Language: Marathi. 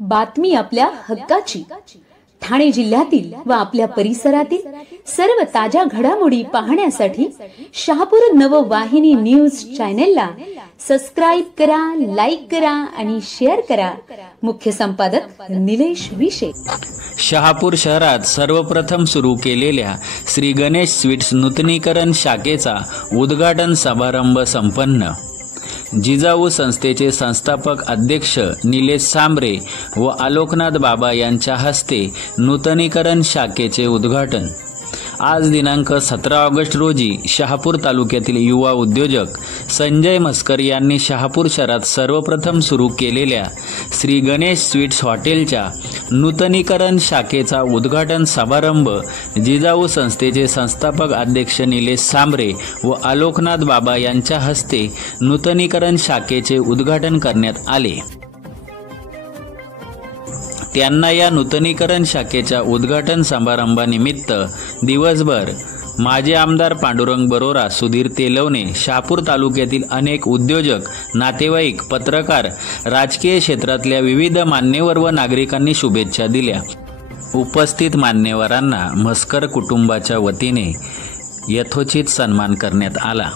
बातमी आपल्या हक्काची. ठाणे जिल्ह्यातील व आपल्या परिसरातील सर्व ताज्या घडामोडी पाहण्यासाठी शहापूर नववाहिनी न्यूज चॅनेलला सबस्क्राइब करा, लाईक करा आणि शेअर करा. मुख्य संपादक निलेश विशे. शहापूर शहरात सर्वप्रथम सुरू केलेल्या श्री गणेश स्वीट्स नूतनीकरण शाखेचा उद्घाटन समारंभ संपन्न. जिजाऊ संस्थेचे संस्थापक अध्यक्ष निलेश सांबरे व आलोकनाथ बाबा यांच्या हस्ते नूतनीकरण शाखेचे उद्घाटन. आज दिनांक 17 ऑगस्ट रोजी शहापूर तालुक्यातील युवा उद्योजक संजय मस्कर यांनी शहापूर शहरात सर्वप्रथम सुरू केलेल्या श्री गणेश स्वीट्स हॉटेलच्या नूतनीकरण शाखेचा उद्घाटन समारंभ जिजाऊ संस्थेचे संस्थापक अध्यक्ष निलेश सांबरे व आलोकनाथ बाबा यांच्या हस्ते नूतनीकरण शाखेचे उद्घाटन करण्यात आले. त्यांना या नूतनीकरण शाखेच्या उद्घाटन समारंभानिमित्त दिवसभर माजी आमदार पांडुरंग बरोरा, सुधीर तेलवणे, शहापूर तालुक्यातील अनेक उद्योजक, नातेवाईक, पत्रकार, राजकीय क्षेत्रातल्या विविध मान्यवर व नागरिकांनी शुभेच्छा दिल्या. उपस्थित मान्यवरांना मस्कर कुटुंबाच्या वतीने यथोचित सन्मान करण्यात आला.